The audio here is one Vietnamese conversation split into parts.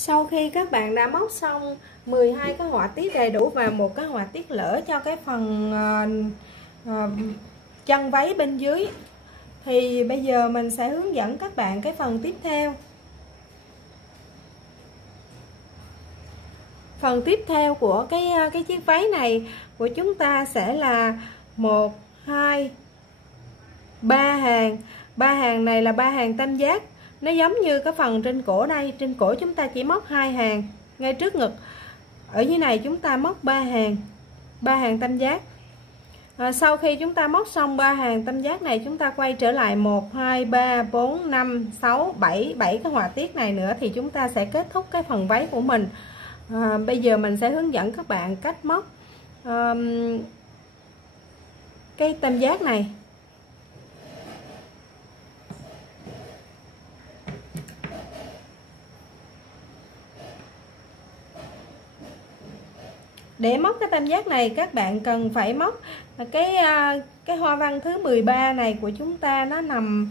Sau khi các bạn đã móc xong 12 cái họa tiết đầy đủ và một cái họa tiết lỡ cho cái phần chân váy bên dưới, thì bây giờ mình sẽ hướng dẫn các bạn cái phần tiếp theo. Phần tiếp theo của cái chiếc váy này của chúng ta sẽ là 1, 2, 3 hàng. 3 hàng này là 3 hàng tam giác. Nó giống như cái phần trên cổ đây, trên cổ chúng ta chỉ móc 2 hàng ngay trước ngực. Ở dưới này chúng ta móc 3 hàng tam giác. Sau khi chúng ta móc xong 3 hàng tam giác này, chúng ta quay trở lại 1, 2, 3, 4, 5, 6, 7 cái họa tiết này nữa thì chúng ta sẽ kết thúc cái phần váy của mình. Bây giờ mình sẽ hướng dẫn các bạn cách móc cái tam giác này. Để móc cái tam giác này, các bạn cần phải móc cái hoa văn thứ 13 này của chúng ta. Nó nằm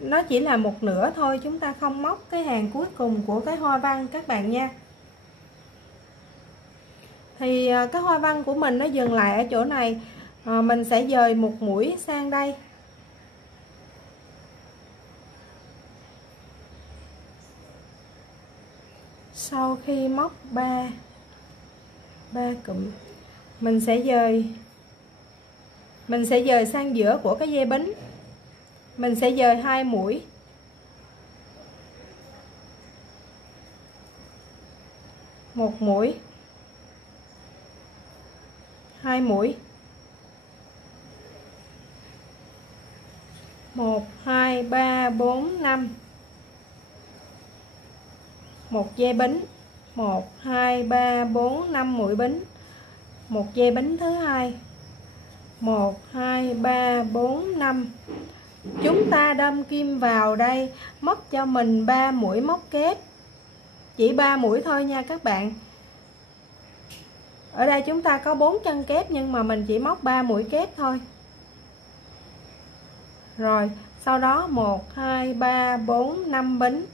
nó chỉ là một nửa thôi, chúng ta không móc cái hàng cuối cùng của cái hoa văn các bạn nha. Thì cái hoa văn của mình nó dừng lại ở chỗ này, mình sẽ dời một mũi sang đây. Sau khi móc 3 cụm, mình sẽ dời sang giữa của cái dây bính. Mình sẽ dời 2 mũi, một mũi, 2 mũi, 1, 2, 3, 4, 5, một dây bính, 1, 2, 3, 4, 5 mũi bính, một dây bính thứ hai, 1, 2, 3, 4, 5. Chúng ta đâm kim vào đây, móc cho mình 3 mũi móc kép, chỉ 3 mũi thôi nha các bạn. Ở đây chúng ta có 4 chân kép nhưng mà mình chỉ móc 3 mũi kép thôi. Rồi sau đó 1, 2, 3, 4, 5 bính,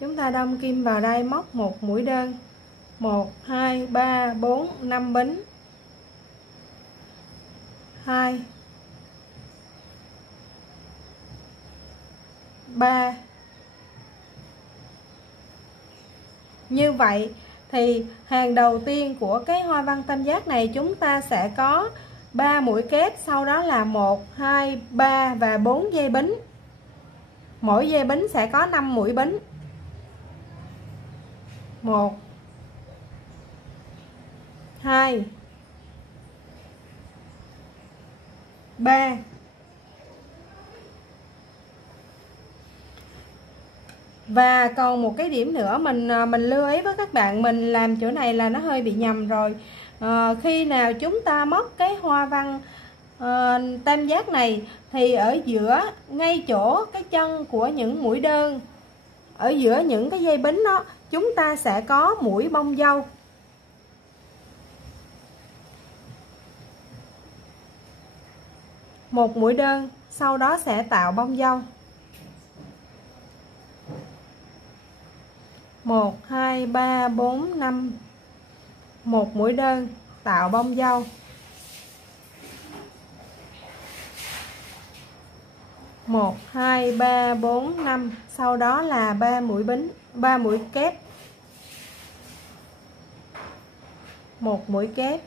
chúng ta đâm kim vào đây, móc một mũi đơn, 1, 2, 3, 4, 5 bính, 2, 3. Như vậy thì hàng đầu tiên của cái hoa văn tam giác này chúng ta sẽ có 3 mũi kép, sau đó là 1, 2, 3 và 4 dây bính. Mỗi dây bính sẽ có 5 mũi bính. 1, 2, 3. Và còn một cái điểm nữa mình lưu ý với các bạn, mình làm chỗ này là nó hơi bị nhầm rồi. Khi nào chúng ta móc cái hoa văn tam giác này thì ở giữa, ngay chỗ cái chân của những mũi đơn, ở giữa những cái dây bính đó, chúng ta sẽ có mũi bông dâu. Một mũi đơn, sau đó sẽ tạo bông dâu. 1, 2, 3, 4, 5, một mũi đơn, tạo bông dâu. 1, 2, 3, 4, 5, sau đó là 3 mũi bính, 3 mũi kép. Một mũi kép,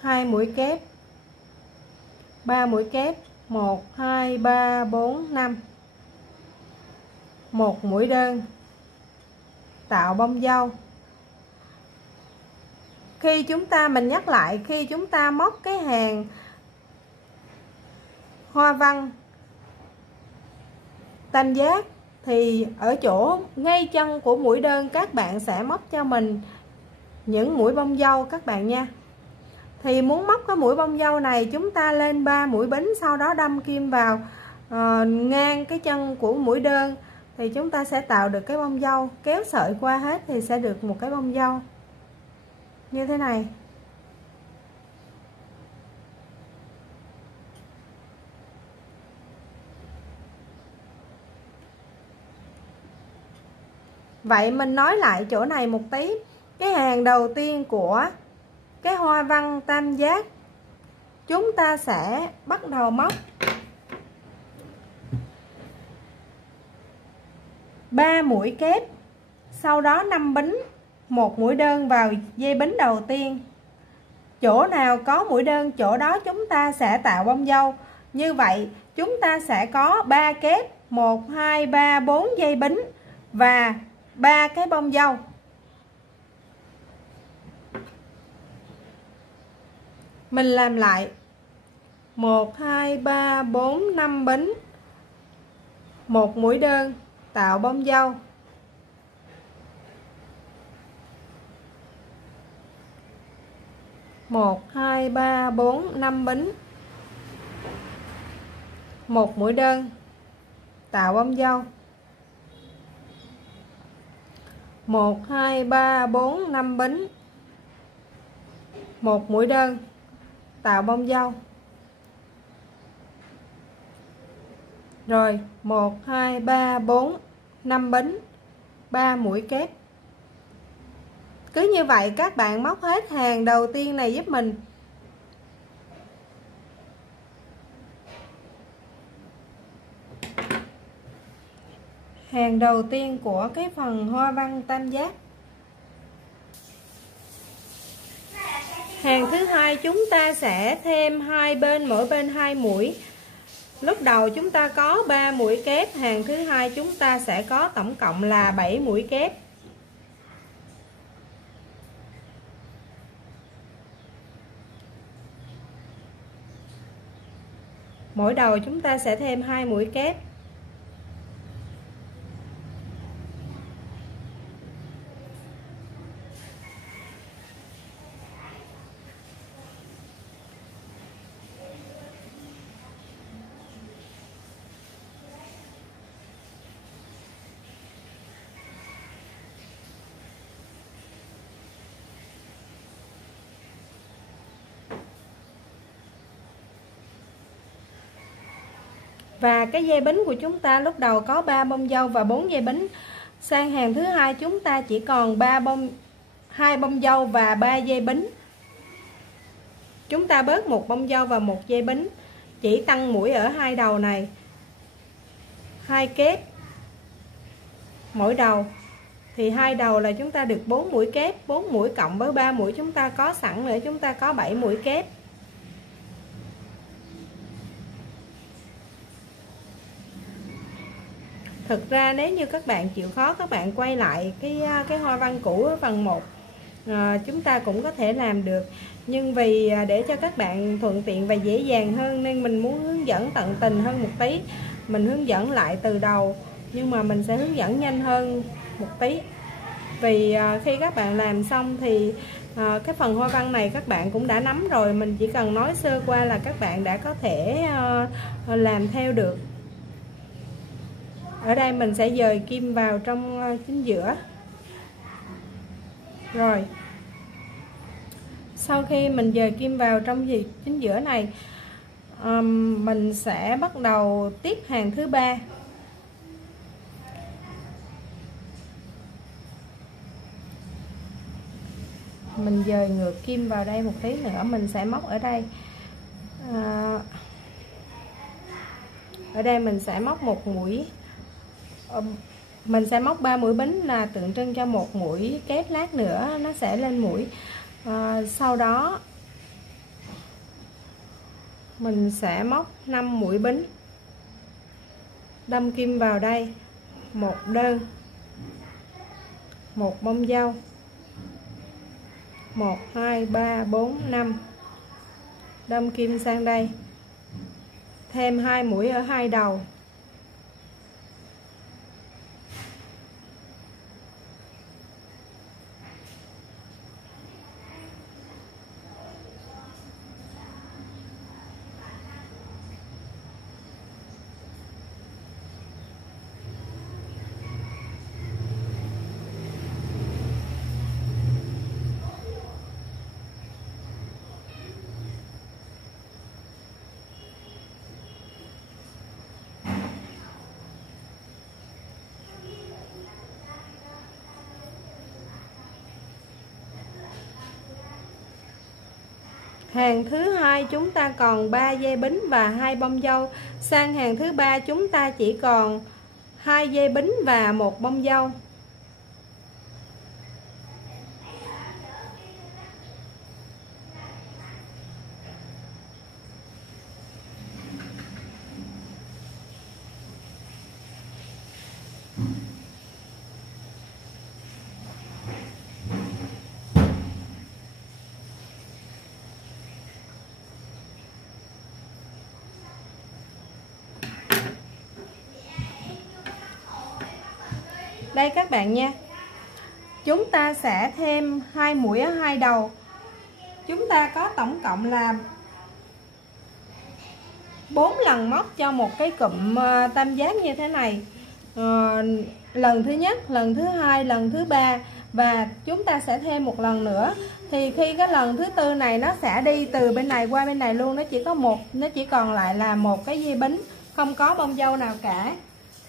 2 mũi kép, 3 mũi kép, 1, 2, 3, 4, 5. Một mũi đơn, tạo bông dâu. Khi chúng ta, mình nhắc lại, khi chúng ta móc cái hàng hoa văn tam giác thì ở chỗ ngay chân của mũi đơn các bạn sẽ móc cho mình những mũi bông dâu các bạn nha. Thì muốn móc cái mũi bông dâu này, chúng ta lên 3 mũi bính, sau đó đâm kim vào ngang cái chân của mũi đơn thì chúng ta sẽ tạo được cái bông dâu. Kéo sợi qua hết thì sẽ được một cái bông dâu như thế này. Vậy mình nói lại chỗ này một tí. Cái hàng đầu tiên của cái hoa văn tam giác, chúng ta sẽ bắt đầu móc 3 mũi kép, sau đó 5 bính, một mũi đơn vào dây bính đầu tiên. Chỗ nào có mũi đơn chỗ đó chúng ta sẽ tạo bông dâu. Như vậy chúng ta sẽ có 3 kép, 1 2 3 4 dây bính và 3 cái bông dâu. Mình làm lại 1 2 3 4 5 bính, một mũi đơn, tạo bông dâu. Một hai ba bốn năm bính, một mũi đơn, tạo bông dâu. 1 2 3 4 5 bính, một mũi đơn, tạo bông dâu. Rồi 1 2 3 4 5 bính, 3 mũi kép. Cứ như vậy các bạn móc hết hàng đầu tiên này giúp mình. Hàng đầu tiên của cái phần hoa văn tam giác. Hàng thứ hai chúng ta sẽ thêm hai bên, mỗi bên 2 mũi. Lúc đầu chúng ta có 3 mũi kép, hàng thứ hai chúng ta sẽ có tổng cộng là 7 mũi kép. Mỗi đầu chúng ta sẽ thêm 2 mũi kép. Và cái dây bính của chúng ta lúc đầu có 3 bông dâu và 4 dây bính. Sang hàng thứ hai chúng ta chỉ còn 2 bông dâu và 3 dây bính. Chúng ta bớt một bông dâu và một dây bính, chỉ tăng mũi ở hai đầu này. 2 kép mỗi đầu thì hai đầu là chúng ta được 4 mũi kép, 4 mũi cộng với 3 mũi chúng ta có sẵn nữa, chúng ta có 7 mũi kép. Thực ra nếu như các bạn chịu khó, các bạn quay lại cái hoa văn cũ ở phần 1, chúng ta cũng có thể làm được. Nhưng vì để cho các bạn thuận tiện và dễ dàng hơn nên mình muốn hướng dẫn tận tình hơn một tí. Mình hướng dẫn lại từ đầu, nhưng mà mình sẽ hướng dẫn nhanh hơn một tí. Vì khi các bạn làm xong thì cái phần hoa văn này các bạn cũng đã nắm rồi. Mình chỉ cần nói sơ qua là các bạn đã có thể làm theo được. Ở đây mình sẽ dời kim vào trong chính giữa. Rồi sau khi mình dời kim vào trong chính giữa này, mình sẽ bắt đầu tiếp hàng thứ ba. Mình dời ngược kim vào đây một tí nữa, mình sẽ móc ở đây. Ở đây mình sẽ móc một mũi, mình sẽ móc 3 mũi bính là tượng trưng cho một mũi kép, lát nữa nó sẽ lên mũi. Sau đó mình sẽ móc 5 mũi bính, đâm kim vào đây, một đơn, một bông dâu, 1 2 3 4 5, đâm kim sang đây, thêm 2 mũi ở hai đầu. Hàng thứ hai chúng ta còn 3 dây bính và 2 bông dâu. Sang hàng thứ ba chúng ta chỉ còn 2 dây bính và 1 bông dâu. Đây các bạn nha, chúng ta sẽ thêm 2 mũi ở hai đầu. Chúng ta có tổng cộng là 4 lần móc cho một cái cụm tam giác như thế này. Lần thứ nhất, lần thứ hai, lần thứ ba và chúng ta sẽ thêm một lần nữa. Thì khi cái lần thứ tư này nó sẽ đi từ bên này qua bên này luôn, nó chỉ còn lại là một cái dây bính, không có bông dâu nào cả.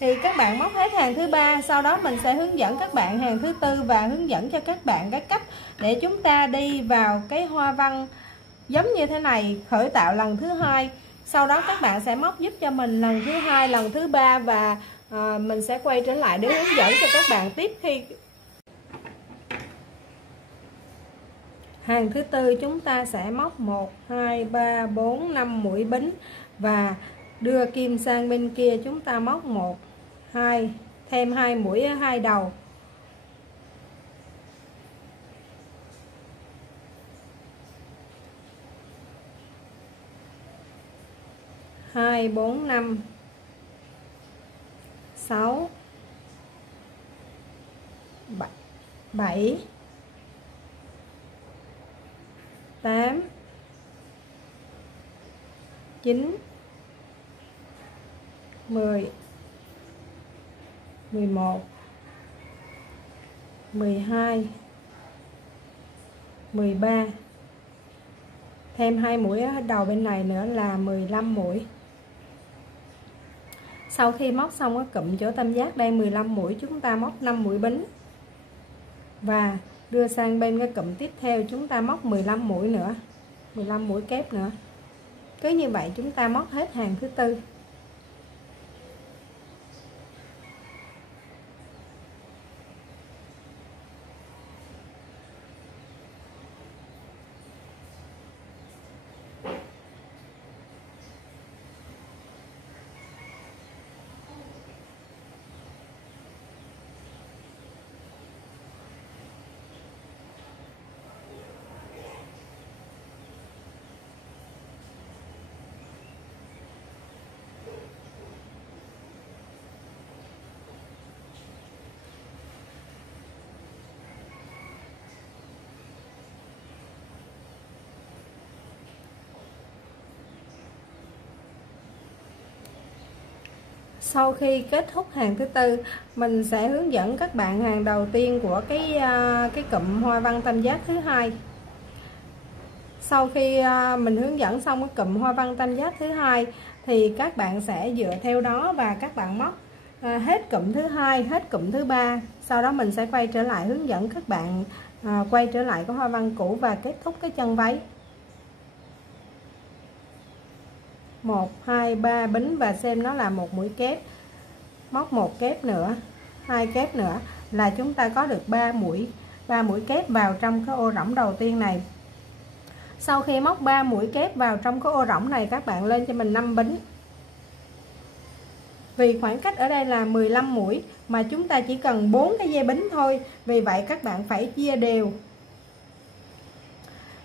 Thì các bạn móc hết hàng thứ ba, sau đó mình sẽ hướng dẫn các bạn hàng thứ tư và hướng dẫn cho các bạn cái cách để chúng ta đi vào cái hoa văn giống như thế này, khởi tạo lần thứ hai. Sau đó các bạn sẽ móc giúp cho mình lần thứ hai, lần thứ ba và mình sẽ quay trở lại để hướng dẫn cho các bạn tiếp. Khi hàng thứ tư chúng ta sẽ móc 1 2 3 4 5 mũi bính và đưa kim sang bên kia, chúng ta móc 1 2, thêm 2 mũi ở hai đầu. Hai, 4, 5, 6, 7, 8, 9, 10, 11, 12, 13. Thêm 2 mũi ở đầu bên này nữa là 15 mũi. Sau khi móc xong cái cụm chỗ tam giác đây 15 mũi, chúng ta móc 5 mũi bính và đưa sang bên cái cụm tiếp theo, chúng ta móc 15 mũi nữa, 15 mũi kép nữa. Cứ như vậy chúng ta móc hết hàng thứ tư. Sau khi kết thúc hàng thứ tư, mình sẽ hướng dẫn các bạn hàng đầu tiên của cái cụm hoa văn tam giác thứ hai. Sau khi mình hướng dẫn xong cái cụm hoa văn tam giác thứ hai thì các bạn sẽ dựa theo đó và các bạn móc hết cụm thứ hai, hết cụm thứ ba. Sau đó mình sẽ quay trở lại hướng dẫn các bạn quay trở lại cái hoa văn cũ và kết thúc cái chân váy. 1 2 3 bính và xem nó là một mũi kép. Móc một kép nữa, 2 kép nữa là chúng ta có được 3 mũi kép vào trong cái ô rỗng đầu tiên này. Sau khi móc 3 mũi kép vào trong cái ô rỗng này, các bạn lên cho mình 5 bính. Vì khoảng cách ở đây là 15 mũi mà chúng ta chỉ cần 4 cái dây bính thôi, vì vậy các bạn phải chia đều.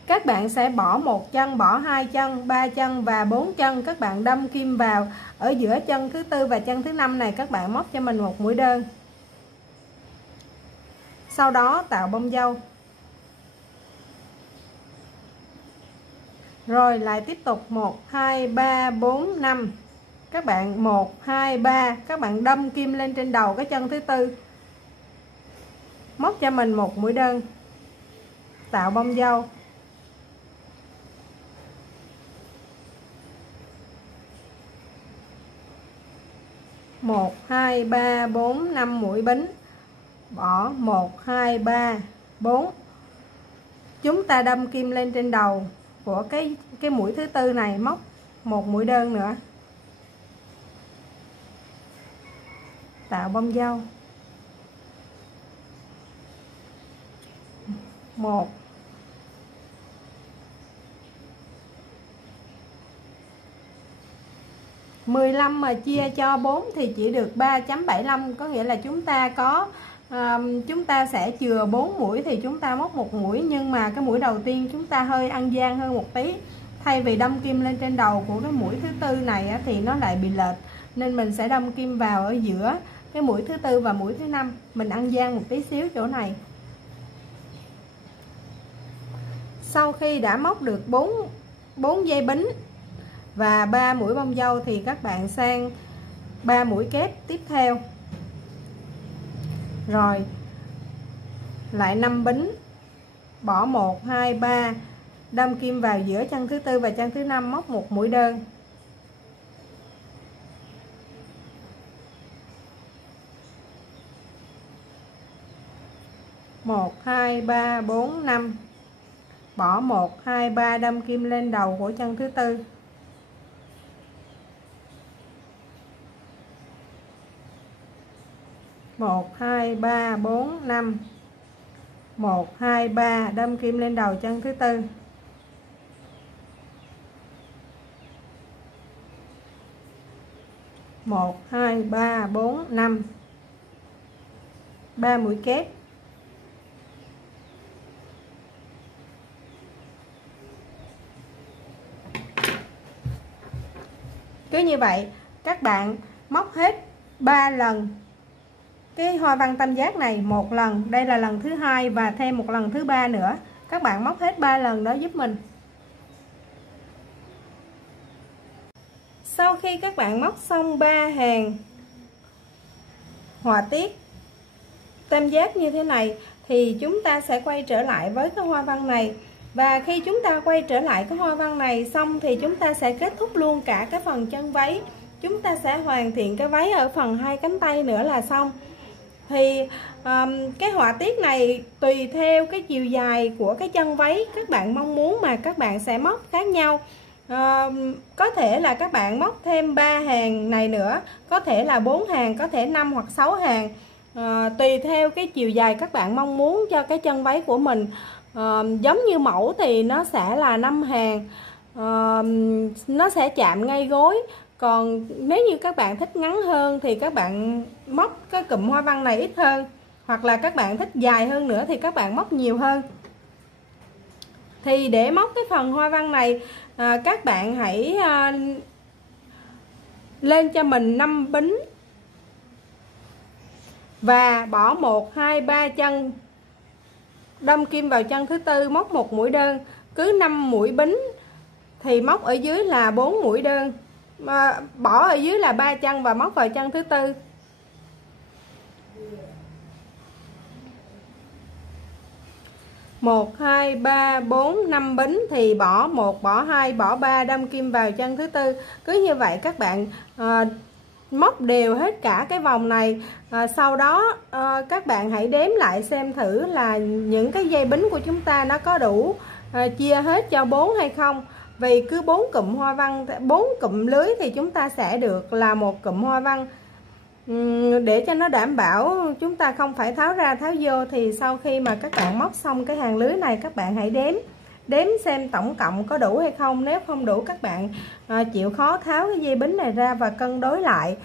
Các bạn sẽ bỏ một chân, bỏ 2 chân, 3 chân và 4 chân. Các bạn đâm kim vào ở giữa chân thứ tư và chân thứ năm này, các bạn móc cho mình một mũi đơn. Sau đó tạo bông dâu. Rồi lại tiếp tục 1 2 3 4 5. Các bạn 1 2 3, các bạn đâm kim lên trên đầu cái chân thứ tư. Móc cho mình một mũi đơn. Tạo bông dâu. 1 2 3 4 5 mũi bính, bỏ 1 2 3 4, chúng ta đâm kim lên trên đầu của cái mũi thứ tư này, móc một mũi đơn nữa, tạo bông dâu. 1 15 mà chia cho 4 thì chỉ được 3.75, có nghĩa là chúng ta sẽ chừa 4 mũi thì chúng ta móc một mũi, nhưng mà cái mũi đầu tiên chúng ta hơi ăn gian hơn một tí, thay vì đâm kim lên trên đầu của cái mũi thứ tư này thì nó lại bị lệch, nên mình sẽ đâm kim vào ở giữa cái mũi thứ tư và mũi thứ năm, mình ăn gian một tí xíu chỗ này. Sau khi đã móc được 4 dây bính và 3 mũi bông dâu thì các bạn sang 3 mũi kép tiếp theo, rồi lại 5 bính, bỏ 1 2 3, đâm kim vào giữa chân thứ tư và chân thứ năm, móc một mũi đơn. Một, hai, ba, bốn, 5, bỏ 1 2 3, đâm kim lên đầu của chân thứ tư. Một, hai, ba, bốn, 5, 1 2 3, đâm kim lên đầu chân thứ tư. Một, hai, ba, bốn, 5, 3 mũi kép. Cứ như vậy các bạn móc hết 3 lần cái hoa văn tam giác này, một lần, đây là lần thứ hai và thêm một lần thứ ba nữa. Các bạn móc hết 3 lần đó giúp mình. Sau khi các bạn móc xong 3 hàng họa tiết tam giác như thế này thì chúng ta sẽ quay trở lại với cái hoa văn này. Và khi chúng ta quay trở lại cái hoa văn này xong thì chúng ta sẽ kết thúc luôn cả cái phần chân váy. Chúng ta sẽ hoàn thiện cái váy ở phần 2 cánh tay nữa là xong. Thì cái họa tiết này tùy theo cái chiều dài của cái chân váy các bạn mong muốn mà các bạn sẽ móc khác nhau. Có thể là các bạn móc thêm 3 hàng này nữa, có thể là 4 hàng, có thể 5 hoặc 6 hàng, tùy theo cái chiều dài các bạn mong muốn cho cái chân váy của mình. Giống như mẫu thì nó sẽ là 5 hàng, nó sẽ chạm ngay gối. Còn nếu như các bạn thích ngắn hơn thì các bạn móc cái cụm hoa văn này ít hơn, hoặc là các bạn thích dài hơn nữa thì các bạn móc nhiều hơn. Thì để móc cái phần hoa văn này, các bạn hãy lên cho mình 5 bính và bỏ 1 2 3 chân, đâm kim vào chân thứ tư, móc một mũi đơn. Cứ 5 mũi bính thì móc ở dưới là 4 mũi đơn, bỏ ở dưới là 3 chân và móc vào chân thứ tư. Một, hai, ba, bốn, 5 bính thì bỏ 1, bỏ 2, bỏ 3, đâm kim vào chân thứ tư. Cứ như vậy các bạn móc đều hết cả cái vòng này. Sau đó các bạn hãy đếm lại xem thử là những cái dây bính của chúng ta nó có đủ chia hết cho 4 hay không. Vì cứ 4 cụm hoa văn, 4 cụm lưới thì chúng ta sẽ được là một cụm hoa văn. Để cho nó đảm bảo chúng ta không phải tháo ra tháo vô, thì sau khi mà các bạn móc xong cái hàng lưới này, các bạn hãy đếm xem tổng cộng có đủ hay không. Nếu không đủ các bạn chịu khó tháo cái dây bính này ra và cân đối lại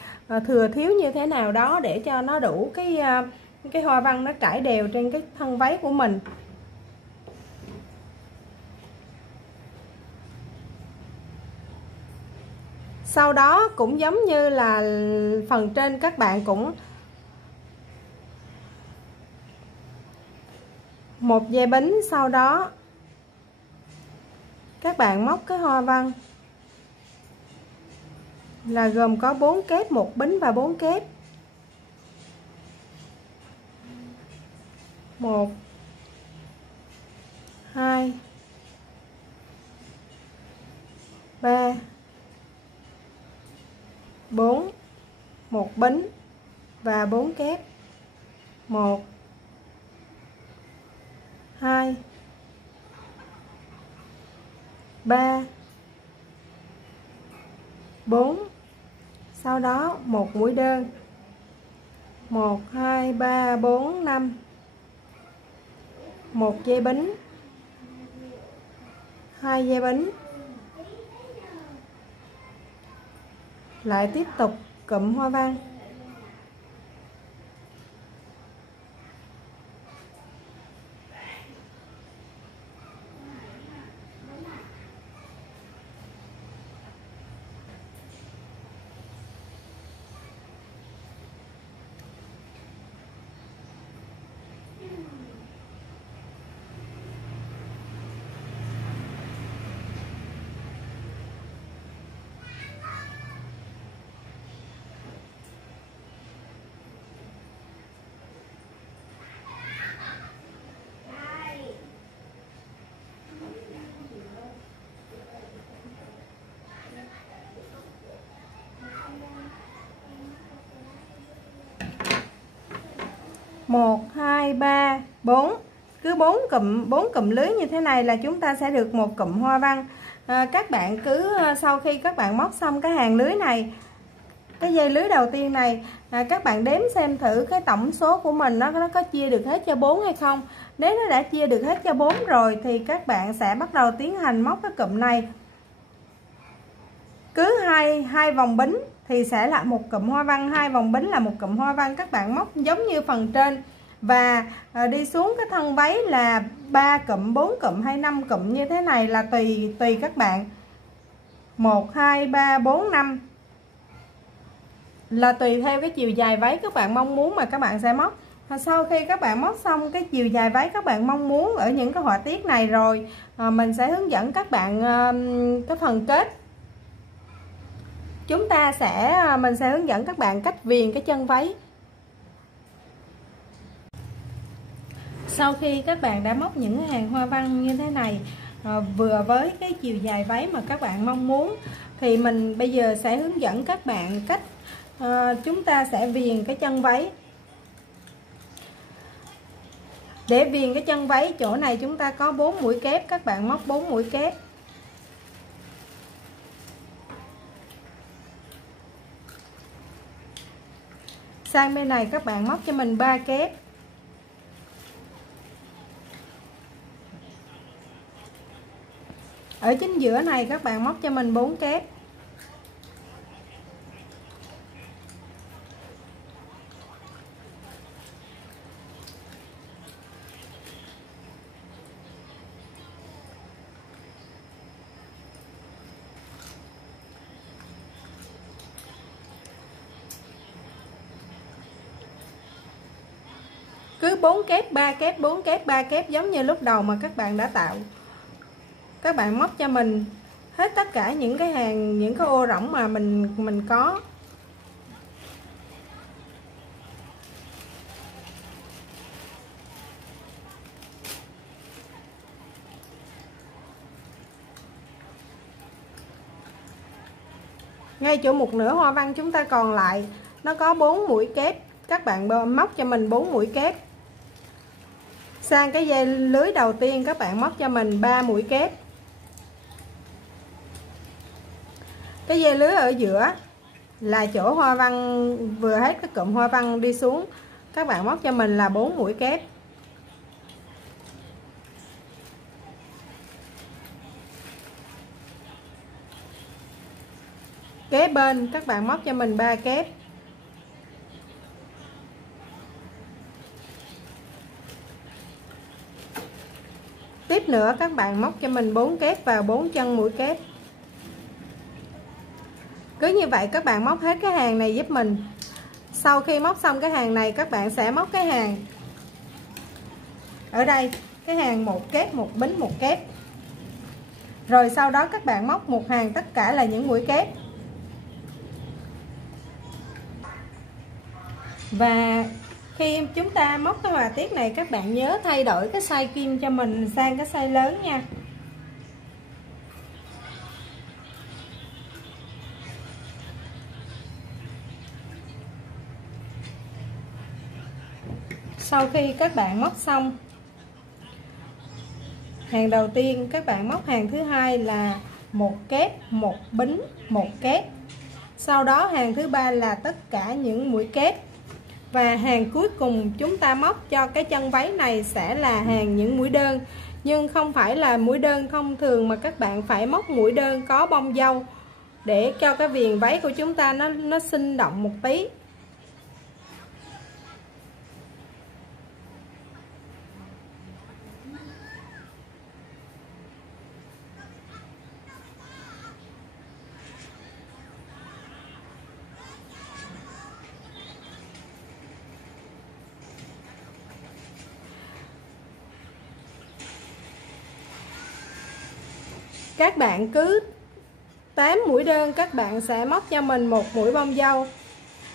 thừa thiếu như thế nào đó để cho nó đủ cái hoa văn nó trải đều trên cái thân váy của mình. Sau đó cũng giống như là phần trên, các bạn cũng một dây bính, sau đó các bạn móc cái hoa văn là gồm có 4 kép, 1 bính và 4 kép. 1 2 3 4, 1 bính và 4 kép. 1 2 3 4, sau đó một mũi đơn, 1 2 3 4 5, một dây bính, 2 dây bính, lại tiếp tục cụm hoa văn. Một hai ba bốn, cứ 4 cụm lưới như thế này là chúng ta sẽ được một cụm hoa văn. Các bạn cứ sau khi các bạn móc xong cái hàng lưới này, cái dây lưới đầu tiên này, các bạn đếm xem thử cái tổng số của mình nó có chia được hết cho 4 hay không. Nếu nó đã chia được hết cho 4 rồi thì các bạn sẽ bắt đầu tiến hành móc cái cụm này. Cứ hai vòng bính thì sẽ là một cụm hoa văn, 2 vòng bính là một cụm hoa văn. Các bạn móc giống như phần trên và đi xuống cái thân váy là 3 cụm, 4 cụm hay 5 cụm như thế này là tùy các bạn. 1 2 3 4 5 là tùy theo cái chiều dài váy các bạn mong muốn mà các bạn sẽ móc. Sau khi các bạn móc xong cái chiều dài váy các bạn mong muốn ở những cái họa tiết này rồi, mình sẽ hướng dẫn các bạn cái phần kết. Mình sẽ hướng dẫn các bạn cách viền cái chân váy. Sau khi các bạn đã móc những hàng hoa văn như thế này vừa với cái chiều dài váy mà các bạn mong muốn, thì mình bây giờ sẽ hướng dẫn các bạn cách chúng ta sẽ viền cái chân váy. Để viền cái chân váy, chỗ này chúng ta có 4 mũi kép, các bạn móc 4 mũi kép. Sang bên này các bạn móc cho mình 3 kép. Ở chính giữa này các bạn móc cho mình 4 kép. Cứ 4 kép 3 kép 4 kép 3 kép giống như lúc đầu mà các bạn đã tạo. Các bạn móc cho mình hết tất cả những cái hàng, những cái ô rỗng mà mình có. Ngay chỗ một nửa hoa văn chúng ta còn lại nó có 4 mũi kép, các bạn móc cho mình 4 mũi kép. Sang cái dây lưới đầu tiên các bạn móc cho mình 3 mũi kép. Cái dây lưới ở giữa là chỗ hoa văn vừa hết cái cụm hoa văn đi xuống, các bạn móc cho mình là 4 mũi kép. Kế bên các bạn móc cho mình 3 kép. Tiếp nữa các bạn móc cho mình 4 kép vào 4 chân mũi kép. Cứ như vậy các bạn móc hết cái hàng này giúp mình. Sau khi móc xong cái hàng này các bạn sẽ móc cái hàng ở đây, cái hàng một kép, một bính, một kép. Rồi sau đó các bạn móc một hàng tất cả là những mũi kép. Và khi chúng ta móc cái họa tiết này các bạn nhớ thay đổi cái size kim cho mình sang cái size lớn nha. Sau khi các bạn móc xong Hàng đầu tiên các bạn móc hàng thứ hai là một kép, một bính, một kép. Sau đó hàng thứ ba là tất cả những mũi kép. Và hàng cuối cùng chúng ta móc cho cái chân váy này sẽ là hàng những mũi đơn. Nhưng không phải là mũi đơn thông thường mà các bạn phải móc mũi đơn có bông dâu để cho cái viền váy của chúng ta nó sinh động một tí. Các bạn cứ 8 mũi đơn các bạn sẽ móc cho mình một mũi bông dâu.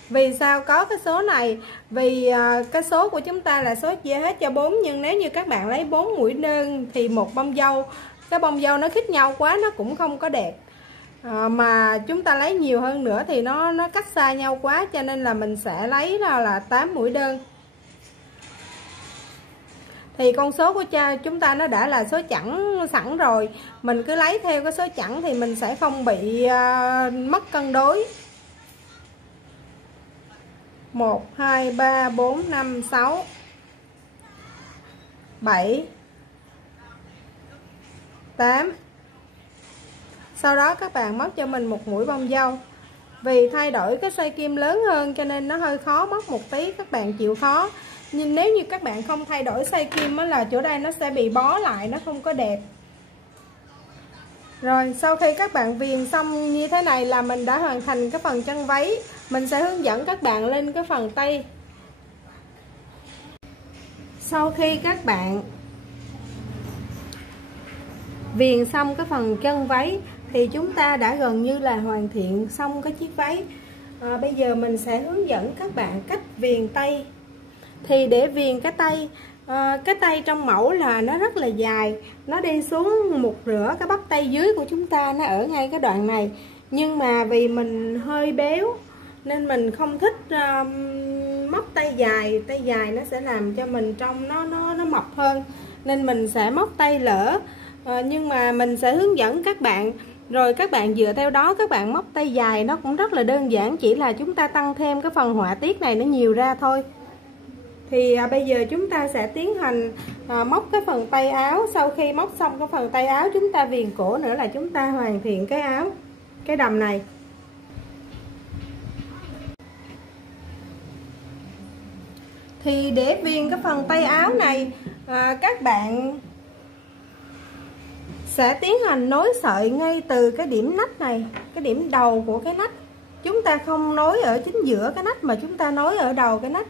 Vì sao có cái số này? Vì cái số của chúng ta là số chia hết cho 4, nhưng nếu như các bạn lấy 4 mũi đơn thì một bông dâu, cái bông dâu nó khít nhau quá nó cũng không có đẹp. Mà chúng ta lấy nhiều hơn nữa thì nó cách xa nhau quá, cho nên là mình sẽ lấy là 8 mũi đơn. Thì con số của chúng ta nó đã là số chẵn sẵn rồi, mình cứ lấy theo cái số chẵn thì mình sẽ không bị mất cân đối. 1, 2, 3, 4, 5, 6, 7, 8. Sau đó các bạn móc cho mình một mũi bông dâu. Vì thay đổi cái xoay kim lớn hơn cho nên nó hơi khó móc một tí, các bạn chịu khó. Nhưng nếu như các bạn không thay đổi xoay kim á là chỗ đây nó sẽ bị bó lại, nó không có đẹp. Rồi sau khi các bạn viền xong như thế này là mình đã hoàn thành cái phần chân váy. Mình sẽ hướng dẫn các bạn lên cái phần tay. Sau khi các bạn viền xong cái phần chân váy thì chúng ta đã gần như là hoàn thiện xong cái chiếc váy. Bây giờ mình sẽ hướng dẫn các bạn cách viền tay. Thì để viền cái tay trong mẫu là nó rất là dài, nó đi xuống một nửa cái bắp tay dưới của chúng ta, nó ở ngay cái đoạn này. Nhưng mà vì mình hơi béo nên mình không thích móc tay dài nó sẽ làm cho mình trông nó mập hơn, nên mình sẽ móc tay lỡ. Nhưng mà mình sẽ hướng dẫn các bạn, rồi các bạn dựa theo đó các bạn móc tay dài. Nó cũng rất là đơn giản, chỉ là chúng ta tăng thêm cái phần họa tiết này nó nhiều ra thôi. Thì bây giờ chúng ta sẽ tiến hành móc cái phần tay áo. Sau khi móc xong cái phần tay áo, chúng ta viền cổ nữa là chúng ta hoàn thiện cái áo, cái đầm này. Thì để viền cái phần tay áo này, các bạn sẽ tiến hành nối sợi ngay từ cái điểm nách này, cái điểm đầu của cái nách. Chúng ta không nối ở chính giữa cái nách mà chúng ta nối ở đầu cái nách.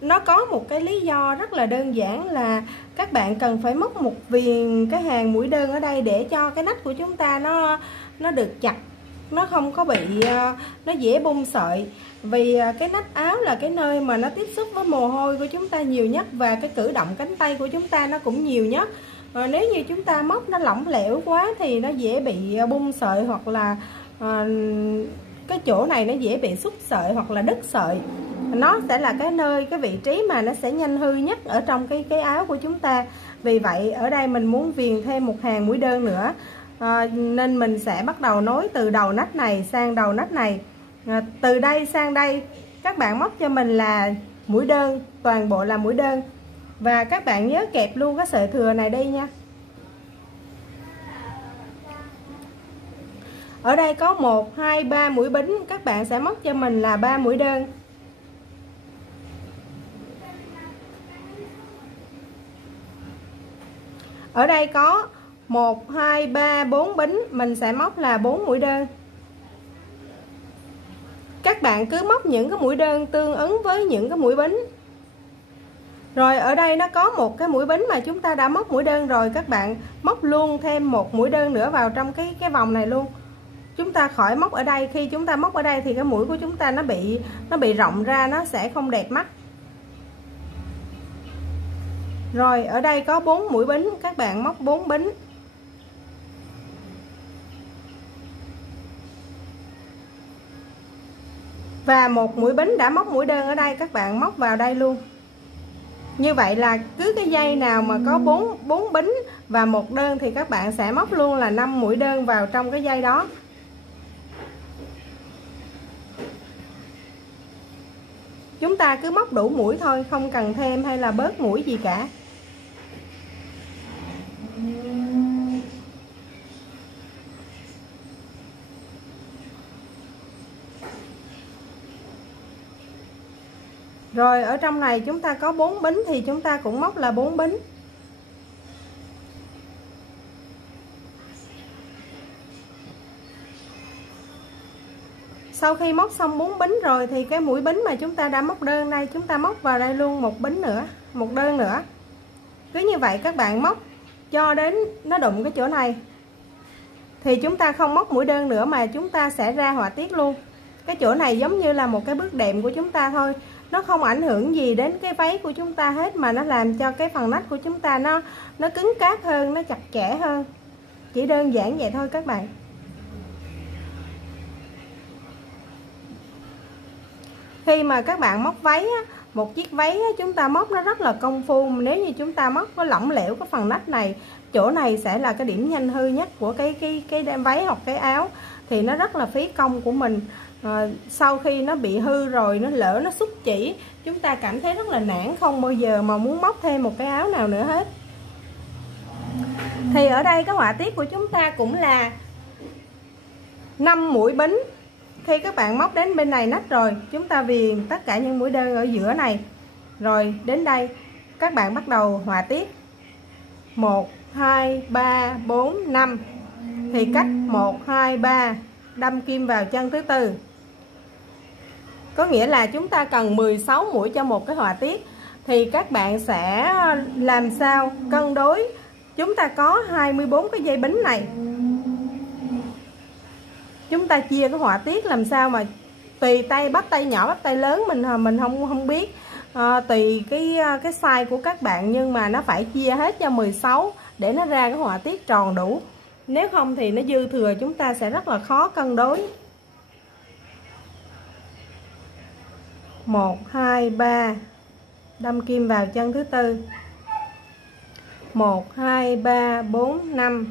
Nó có một cái lý do rất là đơn giản là các bạn cần phải móc một viền cái hàng mũi đơn ở đây để cho cái nách của chúng ta nó được chặt, nó không có bị nó dễ bung sợi. Vì cái nách áo là cái nơi mà nó tiếp xúc với mồ hôi của chúng ta nhiều nhất, và cái cử động cánh tay của chúng ta nó cũng nhiều nhất. Nếu như chúng ta móc nó lỏng lẻo quá thì nó dễ bị bung sợi, hoặc là cái chỗ này nó dễ bị xúc sợi hoặc là đứt sợi. Nó sẽ là cái vị trí mà nó sẽ nhanh hư nhất ở trong cái áo của chúng ta. Vì vậy ở đây mình muốn viền thêm một hàng mũi đơn nữa, nên mình sẽ bắt đầu nối từ đầu nách này sang đầu nách này. Từ đây sang đây các bạn móc cho mình là mũi đơn, toàn bộ là mũi đơn. Và các bạn nhớ kẹp luôn cái sợi thừa này đi nha. Ở đây có 1, 2, 3 mũi bính, các bạn sẽ móc cho mình là 3 mũi đơn. Ở đây có 1, 2, 3, 4 bính, mình sẽ móc là 4 mũi đơn. Các bạn cứ móc những cái mũi đơn tương ứng với những cái mũi bính. Rồi ở đây nó có một cái mũi bính mà chúng ta đã móc mũi đơn rồi, các bạn móc luôn thêm một mũi đơn nữa vào trong cái vòng này luôn. Chúng ta khỏi móc ở đây, khi chúng ta móc ở đây thì cái mũi của chúng ta nó bị rộng ra, nó sẽ không đẹp mắt. Rồi ở đây có 4 mũi bính, các bạn móc 4 bính. Và một mũi bính đã móc mũi đơn ở đây, các bạn móc vào đây luôn. Như vậy là cứ cái dây nào mà có 4 bính và một đơn thì các bạn sẽ móc luôn là 5 mũi đơn vào trong cái dây đó. Chúng ta cứ móc đủ mũi thôi, không cần thêm hay là bớt mũi gì cả. Rồi ở trong này chúng ta có 4 bính thì chúng ta cũng móc là 4 bính. Sau khi móc xong 4 bính rồi thì cái mũi bính mà chúng ta đã móc đơn đây, chúng ta móc vào đây luôn một bính nữa, một đơn nữa. Cứ như vậy các bạn móc cho đến nó đụng cái chỗ này thì chúng ta không móc mũi đơn nữa mà chúng ta sẽ ra họa tiết luôn. Cái chỗ này giống như là một cái bước đệm của chúng ta thôi, nó không ảnh hưởng gì đến cái váy của chúng ta hết, mà nó làm cho cái phần nách của chúng ta nó cứng cáp hơn, nó chặt chẽ hơn. Chỉ đơn giản vậy thôi các bạn. Khi mà các bạn móc váy á, một chiếc váy á, chúng ta móc nó rất là công phu. Nếu như chúng ta móc có lỏng lẻo cái phần nách này, chỗ này sẽ là cái điểm nhanh hư nhất của cái váy hoặc cái áo, thì nó rất là phí công của mình. Sau khi nó bị hư rồi, nó lỡ nó xúc chỉ, chúng ta cảm thấy rất là nản, không bao giờ mà muốn móc thêm một cái áo nào nữa hết. Thì ở đây cái họa tiết của chúng ta cũng là 5 mũi bính. Khi các bạn móc đến bên này nách rồi, chúng ta viền tất cả những mũi đơn ở giữa này. Rồi đến đây các bạn bắt đầu họa tiết 1, 2, 3, 4, 5. Thì cách 1, 2, 3 đâm kim vào chân thứ tư. Có nghĩa là chúng ta cần 16 mũi cho một cái họa tiết. Thì các bạn sẽ làm sao cân đối. Chúng ta có 24 cái dây bính này, chúng ta chia cái họa tiết làm sao mà tùy tay, bắp tay nhỏ bắp tay lớn mình không biết, tùy cái size của các bạn, nhưng mà nó phải chia hết cho 16 để nó ra cái họa tiết tròn đủ. Nếu không thì nó dư thừa, chúng ta sẽ rất là khó cân đối. 1, 2, 3 đâm kim vào chân thứ tư. 1, 2, 3, 4, 5.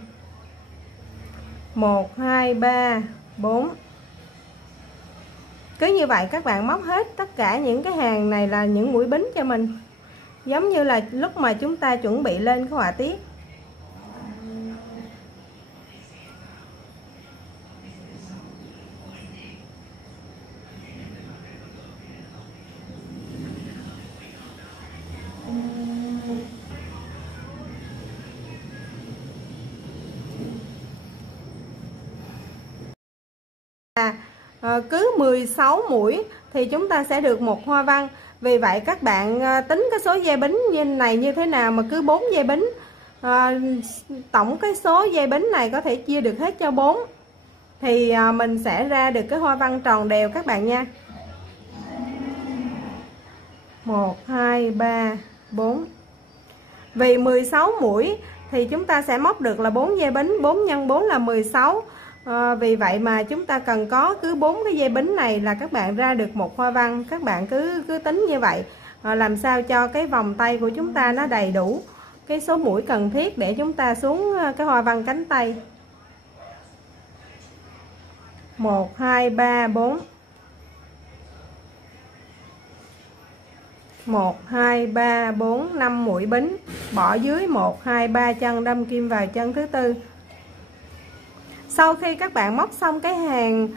1, 2, 3, 4. Cứ như vậy các bạn móc hết tất cả những cái hàng này là những mũi bính cho mình, giống như là lúc mà chúng ta chuẩn bị lên cái họa tiết. Cứ 16 mũi thì chúng ta sẽ được một hoa văn. Vì vậy các bạn tính cái số dây bính như này như thế nào mà cứ 4 dây bính, tổng cái số dây bính này có thể chia được hết cho 4 thì mình sẽ ra được cái hoa văn tròn đều các bạn nha. 1, 2, 3, 4. Vì 16 mũi thì chúng ta sẽ móc được là 4 dây bính, 4 x 4 là 16. Vì vậy mà chúng ta cần có cứ 4 cái dây bính này là các bạn ra được một hoa văn. Các bạn cứ tính như vậy, làm sao cho cái vòng tay của chúng ta nó đầy đủ cái số mũi cần thiết để chúng ta xuống cái hoa văn cánh tay. 1, 2, 3, 4. 1, 2, 3, 4, 5 mũi bính, bỏ dưới 1, 2, 3 chân đâm kim vào chân thứ tư. Sau khi các bạn móc xong cái hàng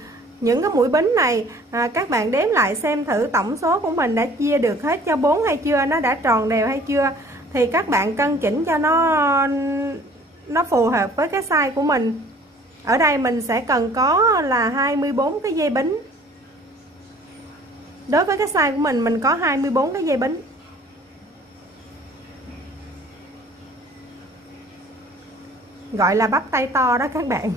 những cái mũi bính này, các bạn đếm lại xem thử tổng số của mình đã chia được hết cho 4 hay chưa, nó đã tròn đều hay chưa. Thì các bạn cân chỉnh cho nó phù hợp với cái size của mình. Ở đây mình sẽ cần có là 24 cái dây bính. Đối với cái size của mình có 24 cái dây bính. Gọi là bắp tay to đó các bạn.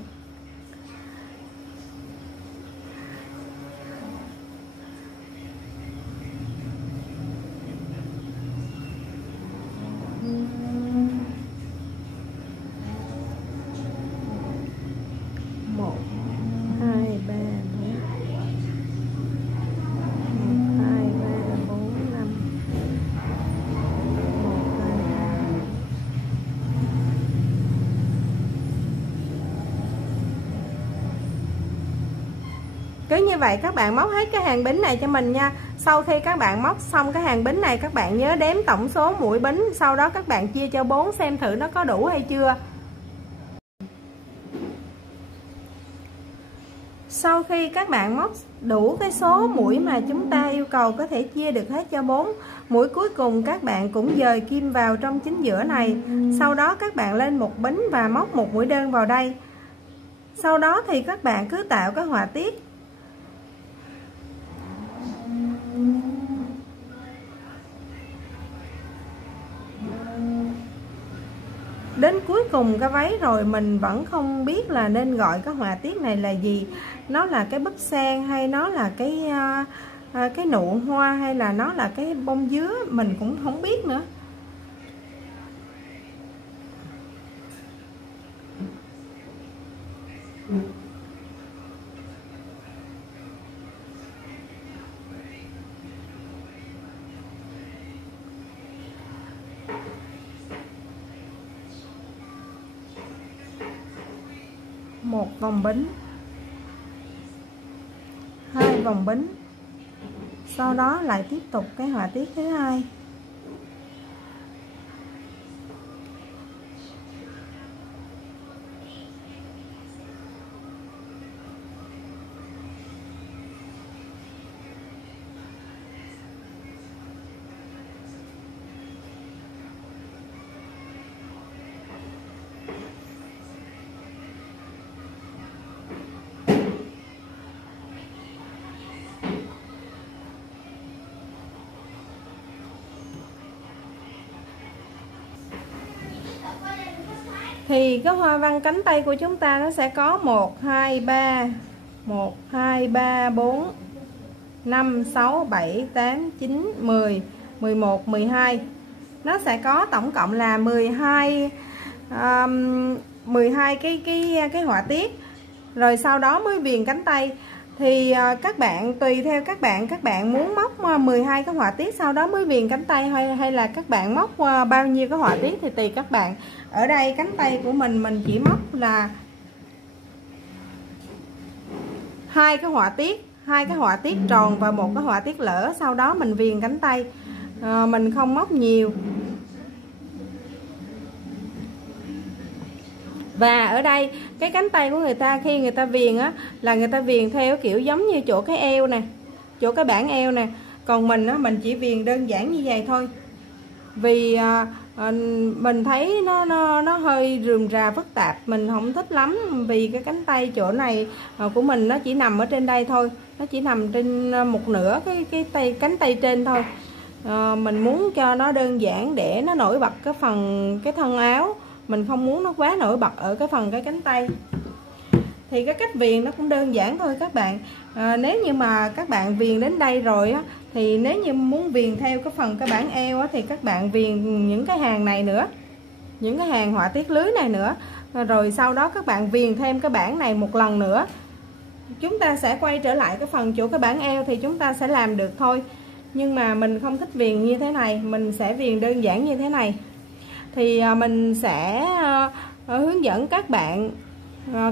như vậy các bạn móc hết cái hàng bính này cho mình nha. Sau khi các bạn móc xong cái hàng bính này, các bạn nhớ đếm tổng số mũi bính, sau đó các bạn chia cho 4 xem thử nó có đủ hay chưa. Sau khi các bạn móc đủ cái số mũi mà chúng ta yêu cầu, có thể chia được hết cho 4 mũi cuối cùng, các bạn cũng dời kim vào trong chính giữa này. Sau đó các bạn lên một bính và móc một mũi đơn vào đây. Sau đó thì các bạn cứ tạo cái họa tiết. Đến cuối cùng cái váy rồi mình vẫn không biết là nên gọi cái họa tiết này là gì. Nó là cái búp sen hay nó là cái nụ hoa hay là nó là cái bông dứa, mình cũng không biết nữa. Một vòng bính, 2 vòng bính, sau đó lại tiếp tục cái họa tiết thứ hai. Thì cái hoa văn cánh tay của chúng ta nó sẽ có 1 2 3 1 2 3 4 5 6 7 8 9 10 11 12. Nó sẽ có tổng cộng là 12 cái họa tiết. Rồi sau đó mới viền cánh tay. Thì các bạn tùy theo các bạn muốn móc 12 cái họa tiết sau đó mới viền cánh tay, hay là các bạn móc bao nhiêu cái họa tiết thì tùy các bạn. Ở đây cánh tay của mình chỉ móc là 2 cái họa tiết tròn và 1 cái họa tiết lỡ, sau đó mình viền cánh tay. Mình không móc nhiều. Và ở đây cái cánh tay của người ta khi người ta viền á, là người ta viền theo kiểu giống như chỗ cái eo nè, chỗ cái bảng eo nè. Còn mình á, mình chỉ viền đơn giản như vậy thôi. Vì mình thấy nó hơi rườm rà phức tạp, mình không thích lắm. Vì cái cánh tay chỗ này của mình nó chỉ nằm ở trên đây thôi, nó chỉ nằm trên một nửa cánh tay trên thôi. Mình muốn cho nó đơn giản để nó nổi bật cái thân áo, mình không muốn nó quá nổi bật ở cái cánh tay. Thì cái cách viền nó cũng đơn giản thôi các bạn. Nếu như mà các bạn viền đến đây rồi á, thì nếu như muốn viền theo cái bảng eo á, thì các bạn viền những cái hàng này nữa, những cái hàng họa tiết lưới này nữa. Rồi sau đó các bạn viền thêm cái bảng này một lần nữa. Chúng ta sẽ quay trở lại cái phần chỗ cái bảng eo thì chúng ta sẽ làm được thôi. Nhưng mà mình không thích viền như thế này, mình sẽ viền đơn giản như thế này. Thì mình sẽ hướng dẫn các bạn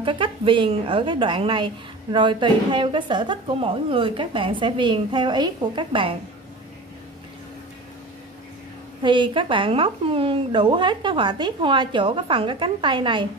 cái cách viền ở cái đoạn này. Rồi tùy theo cái sở thích của mỗi người, các bạn sẽ viền theo ý của các bạn. Thì các bạn móc đủ hết cái họa tiết hoa chỗ cái cánh tay này.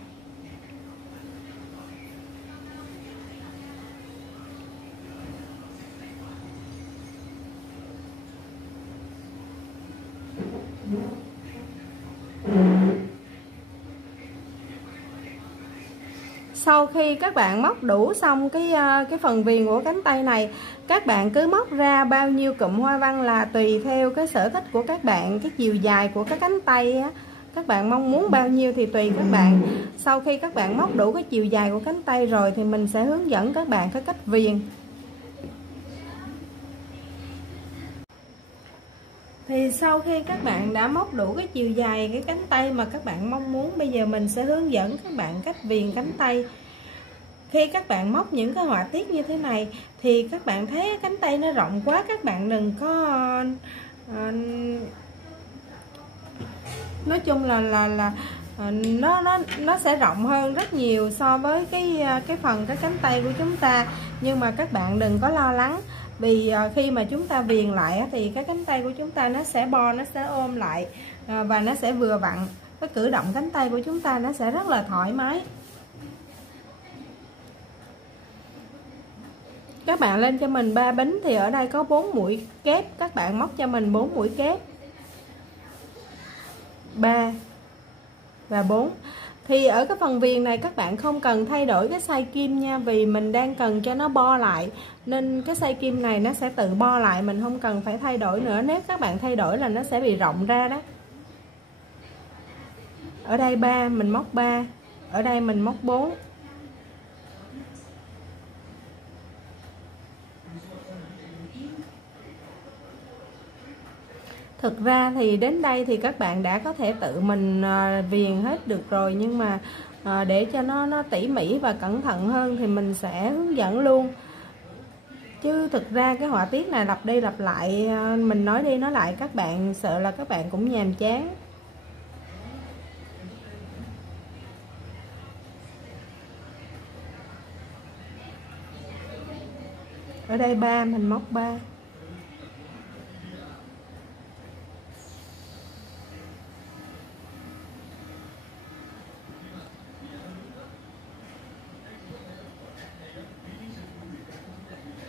Sau khi các bạn móc đủ xong cái phần viền của cánh tay này, các bạn cứ móc ra bao nhiêu cụm hoa văn là tùy theo cái sở thích của các bạn, cái chiều dài của cái cánh tay á, các bạn mong muốn bao nhiêu thì tùy các bạn. Sau khi các bạn móc đủ cái chiều dài của cánh tay rồi thì mình sẽ hướng dẫn các bạn cái cách viền. Thì sau khi các bạn đã móc đủ cái chiều dài cái cánh tay mà các bạn mong muốn, bây giờ mình sẽ hướng dẫn các bạn cách viền cánh tay. Khi các bạn móc những cái họa tiết như thế này thì các bạn thấy cánh tay nó rộng quá, các bạn đừng có nói chung là nó sẽ rộng hơn rất nhiều so với cái phần cái cánh tay của chúng ta. Nhưng mà các bạn đừng có lo lắng, vì khi mà chúng ta viền lại thì cái cánh tay của chúng ta nó sẽ bo, nó sẽ ôm lại và nó sẽ vừa vặn. Cái cử động cánh tay của chúng ta nó sẽ rất là thoải mái. Các bạn lên cho mình 3 bính thì ở đây có 4 mũi kép, các bạn móc cho mình 4 mũi kép, 3 và 4. Thì ở cái phần viền này các bạn không cần thay đổi cái size kim nha, vì mình đang cần cho nó bo lại nên cái size kim này nó sẽ tự bo lại, mình không cần phải thay đổi nữa. Nếu các bạn thay đổi là nó sẽ bị rộng ra đó. Ở đây 3 mình móc 3, ở đây mình móc 4. Thực ra thì đến đây thì các bạn đã có thể tự mình viền hết được rồi, nhưng mà để cho nó tỉ mỉ và cẩn thận hơn thì mình sẽ hướng dẫn luôn. Chứ thực ra cái họa tiết này lặp đi lặp lại, mình nói đi nói lại các bạn sợ là các bạn cũng nhàm chán. Ở đây 3 mình móc 3.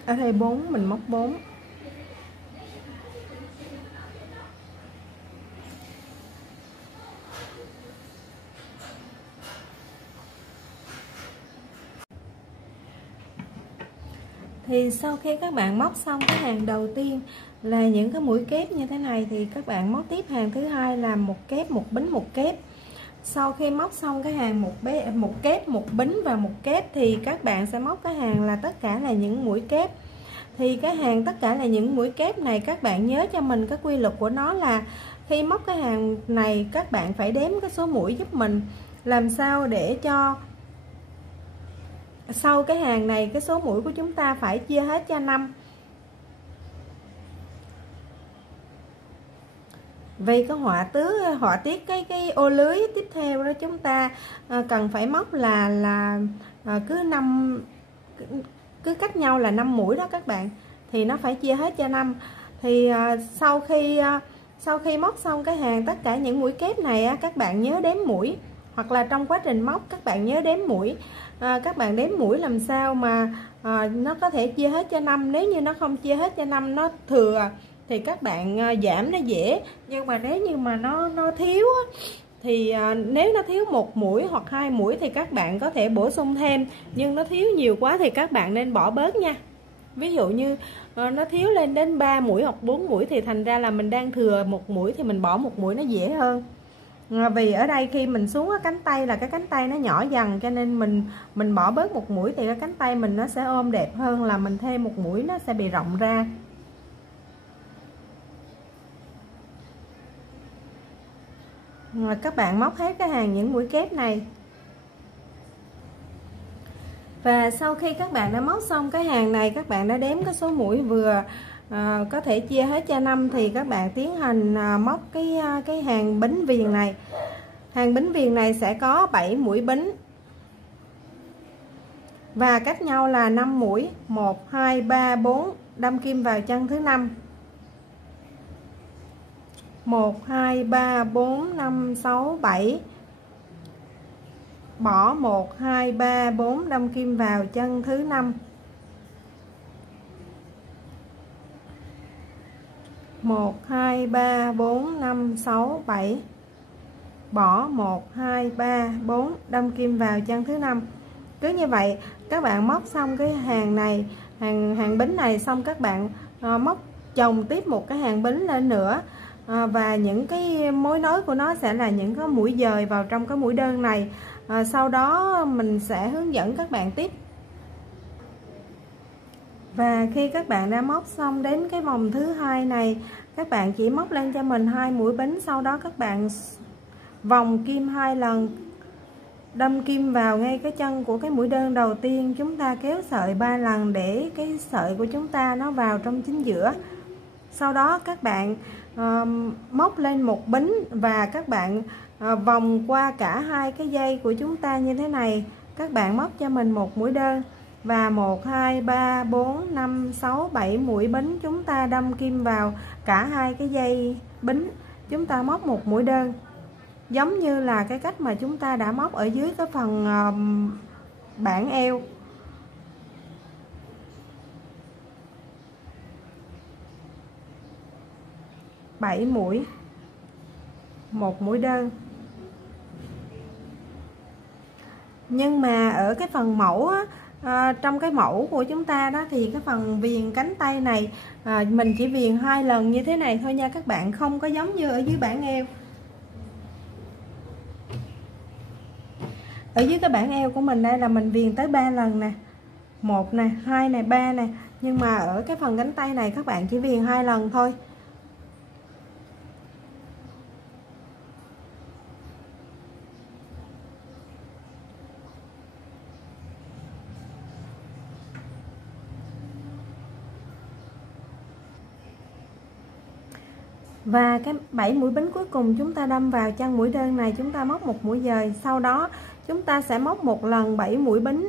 Ở đây 4 mình móc 4. Thì sau khi các bạn móc xong cái hàng đầu tiên là những cái mũi kép như thế này thì các bạn móc tiếp hàng thứ hai là một kép, một bính, một kép. Sau khi móc xong cái hàng một kép, một bính và một kép thì các bạn sẽ móc cái hàng là tất cả là những mũi kép. Thì cái hàng tất cả là những mũi kép này các bạn nhớ cho mình cái quy luật của nó là khi móc cái hàng này các bạn phải đếm cái số mũi giúp mình, làm sao để cho sau cái hàng này cái số mũi của chúng ta phải chia hết cho 5. Vì cái họa tiết cái ô lưới tiếp theo đó chúng ta cần phải móc là cứ cách nhau là 5 mũi đó các bạn, thì nó phải chia hết cho 5. Thì sau khi móc xong cái hàng tất cả những mũi kép này các bạn nhớ đếm mũi, hoặc là trong quá trình móc các bạn nhớ đếm mũi. Các bạn đếm mũi làm sao mà nó có thể chia hết cho 5. Nếu như nó không chia hết cho 5, nó thừa thì các bạn giảm nó dễ, nhưng mà nếu như mà nó thiếu thì nếu nó thiếu 1 mũi hoặc 2 mũi thì các bạn có thể bổ sung thêm, nhưng nó thiếu nhiều quá thì các bạn nên bỏ bớt nha. Ví dụ như nó thiếu lên đến 3 mũi hoặc 4 mũi thì thành ra là mình đang thừa 1 mũi thì mình bỏ 1 mũi nó dễ hơn. Vì ở đây khi mình xuống cái cánh tay là cái cánh tay nó nhỏ dần, cho nên mình bỏ bớt 1 mũi thì cái cánh tay mình nó sẽ ôm đẹp hơn là mình thêm 1 mũi nó sẽ bị rộng ra. Các bạn móc hết cái hàng những mũi kép này. Và sau khi các bạn đã móc xong cái hàng này, các bạn đã đếm cái số mũi vừa có thể chia hết cho 5 thì các bạn tiến hành móc cái hàng bính viền này. Hàng bính viền này sẽ có 7 mũi bính và cách nhau là 5 mũi, 1 2 3 4, đâm kim vào chân thứ 5. 1 2 3 4 5 6 7, bỏ 1 2 3 4, đâm kim vào chân thứ 5. 1 2 3 4 5 6 7, bỏ 1 2 3 4, đâm kim vào chân thứ 5. Cứ như vậy các bạn móc xong cái hàng này, hàng bính này xong các bạn móc chồng tiếp một cái hàng bính lên nữa. Và những cái mối nối của nó sẽ là những cái mũi dời vào trong cái mũi đơn này. Sau đó mình sẽ hướng dẫn các bạn tiếp. Và khi các bạn đã móc xong đến cái vòng thứ hai này, các bạn chỉ móc lên cho mình 2 mũi bính, sau đó các bạn vòng kim 2 lần, đâm kim vào ngay cái chân của cái mũi đơn đầu tiên. Chúng ta kéo sợi 3 lần để cái sợi của chúng ta nó vào trong chính giữa. Sau đó các bạn móc lên một bính và các bạn vòng qua cả hai cái dây của chúng ta như thế này. Các bạn móc cho mình một mũi đơn. và 1 2 3 4 5 6 7 mũi bính chúng ta đâm kim vào cả hai cái dây bính, chúng ta móc một mũi đơn giống như là cái cách mà chúng ta đã móc ở dưới cái phần bảng eo. Bảy mũi, một mũi đơn. Nhưng mà ở cái phần mẫu á, trong cái mẫu của chúng ta đó thì cái phần viền cánh tay này mình chỉ viền 2 lần như thế này thôi nha các bạn, không có giống như ở dưới bảng eo. Ở dưới cái bảng eo của mình đây là mình viền tới 3 lần nè, 1 nè, 2 nè, 3 nè, nhưng mà ở cái phần cánh tay này các bạn chỉ viền 2 lần thôi. Và cái 7 mũi bính cuối cùng chúng ta đâm vào chân mũi đơn này, chúng ta móc một mũi dời, sau đó chúng ta sẽ móc một lần 7 mũi bính.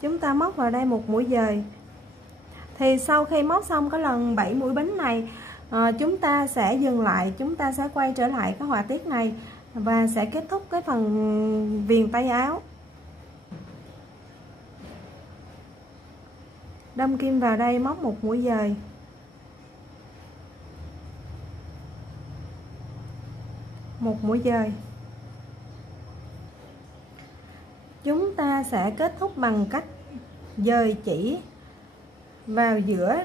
Chúng ta móc vào đây một mũi dời. Thì sau khi móc xong cái lần 7 mũi bính này, chúng ta sẽ dừng lại, chúng ta sẽ quay trở lại cái họa tiết này và sẽ kết thúc cái phần viền tay áo. Đâm kim vào đây, móc một mũi dời, một mũi dời. Chúng ta sẽ kết thúc bằng cách dời chỉ vào giữa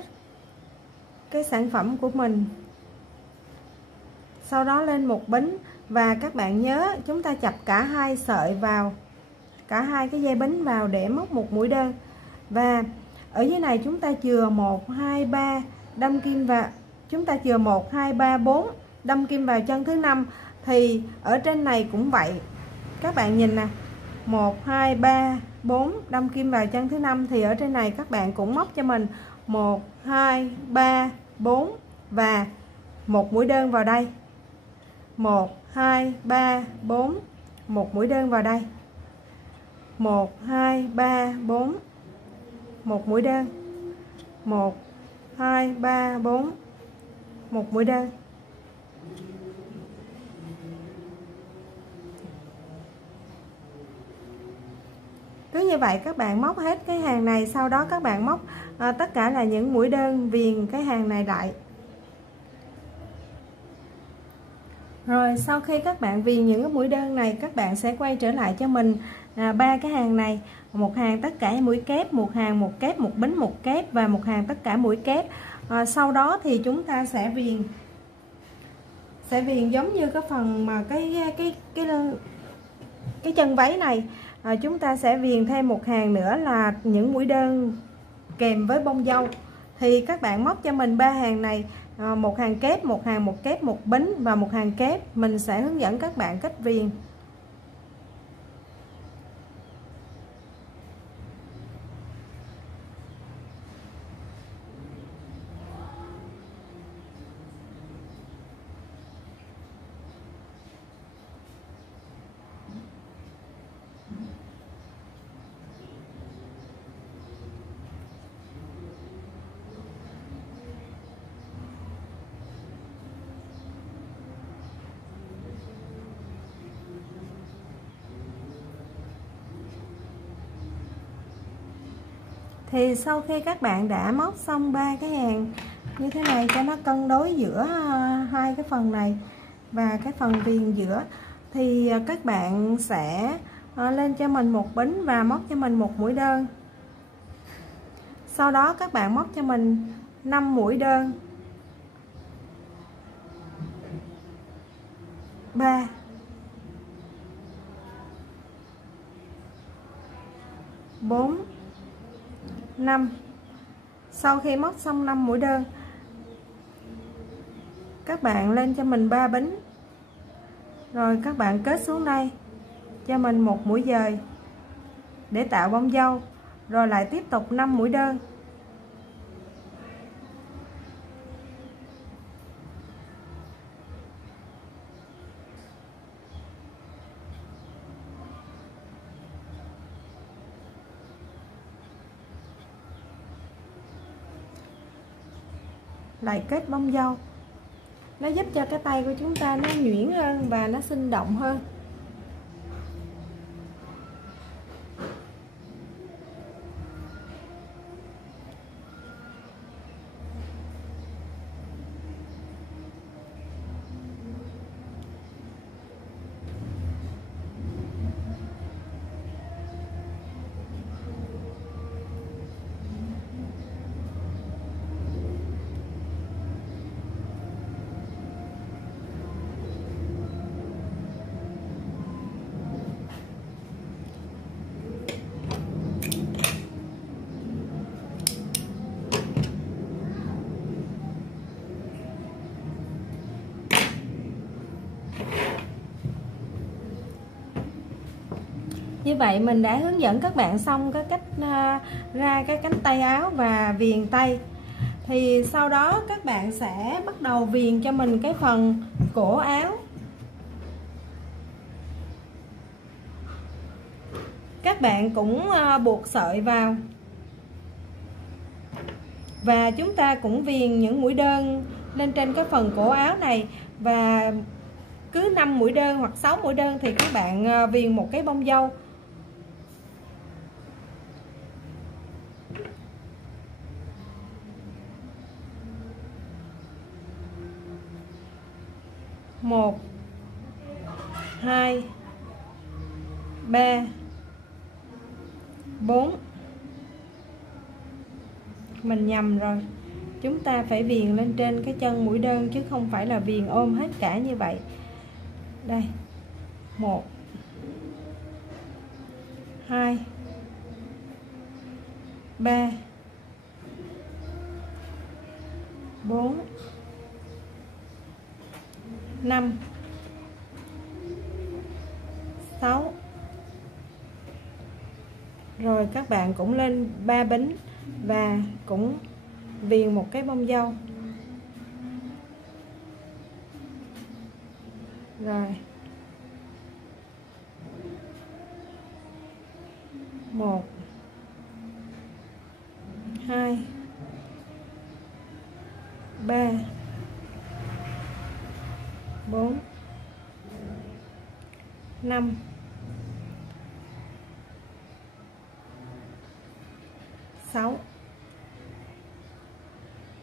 cái sản phẩm của mình, sau đó lên một bính. Và các bạn nhớ chúng ta chập cả hai sợi vào, cả hai cái dây bính vào để móc một mũi đơn. Và ở dưới này chúng ta chừa 1 2 3 đâm kim vào, chúng ta chừa 1 2 3 4 đâm kim vào chân thứ 5. Thì ở trên này cũng vậy, các bạn nhìn nè, 1 2 3 4 đâm kim vào chân thứ 5. Thì ở trên này các bạn cũng móc cho mình 1 2 3 4 và một mũi đơn vào đây, 1 2 3 4, một mũi đơn vào đây, 1 2 3 4, một mũi đơn, 1 2 3 4, một mũi đơn. Cứ như vậy các bạn móc hết cái hàng này, sau đó các bạn móc tất cả là những mũi đơn viền cái hàng này lại. Rồi sau khi các bạn viền những cái mũi đơn này, các bạn sẽ quay trở lại cho mình 3 cái hàng này, một hàng tất cả mũi kép, một hàng một kép, một bính một kép và một hàng tất cả mũi kép. Sau đó thì chúng ta sẽ viền giống như cái phần mà cái chân váy này, chúng ta sẽ viền thêm một hàng nữa là những mũi đơn kèm với bông dâu. Thì các bạn móc cho mình 3 hàng này, một hàng kép, một hàng một kép, một bính và một hàng kép. Mình sẽ hướng dẫn các bạn cách viền. Thì sau khi các bạn đã móc xong 3 cái hàng như thế này cho nó cân đối giữa hai cái phần này và cái phần viền giữa, thì các bạn sẽ lên cho mình một bính và móc cho mình một mũi đơn. Sau đó các bạn móc cho mình 5 mũi đơn, 3 4 5. Sau khi móc xong 5 mũi đơn, các bạn lên cho mình 3 bính, rồi các bạn kết xuống đây cho mình một mũi dời để tạo bông dâu, rồi lại tiếp tục 5 mũi đơn. lại kết bông dâu. Nó giúp cho cái tay của chúng ta nó nhuyễn hơn và nó sinh động hơn. Như vậy mình đã hướng dẫn các bạn xong cái cách ra cái cánh tay áo và viền tay. Thì sau đó các bạn sẽ bắt đầu viền cho mình cái phần cổ áo. Các bạn cũng buộc sợi vào. Và chúng ta cũng viền những mũi đơn lên trên cái phần cổ áo này. Và cứ 5 mũi đơn hoặc 6 mũi đơn thì các bạn viền một cái bông dâu. Một, 2, 3, 4. Mình nhầm rồi. Chúng ta phải viền lên trên cái chân mũi đơn chứ không phải là viền ôm hết cả như vậy. Đây. 1, 2, 3, 4, 5, 6. Rồi các bạn cũng lên 3 bính và cũng viền một cái bông dâu. Rồi. 1, 2, 3, 4, 5, 6.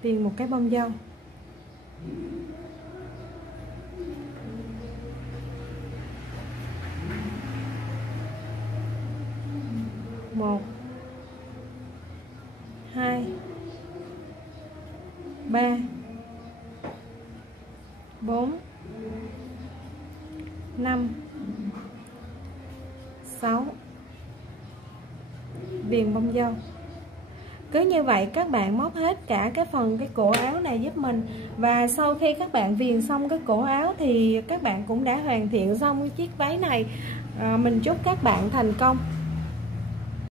Viền một cái bông dâu. 1, 2, 3, 4, 5, 6. Viền bông dâu. Cứ như vậy các bạn móc hết cả cái phần cái cổ áo này giúp mình. Và sau khi các bạn viền xong cái cổ áo thì các bạn cũng đã hoàn thiện xong cái chiếc váy này. Mình chúc các bạn thành công.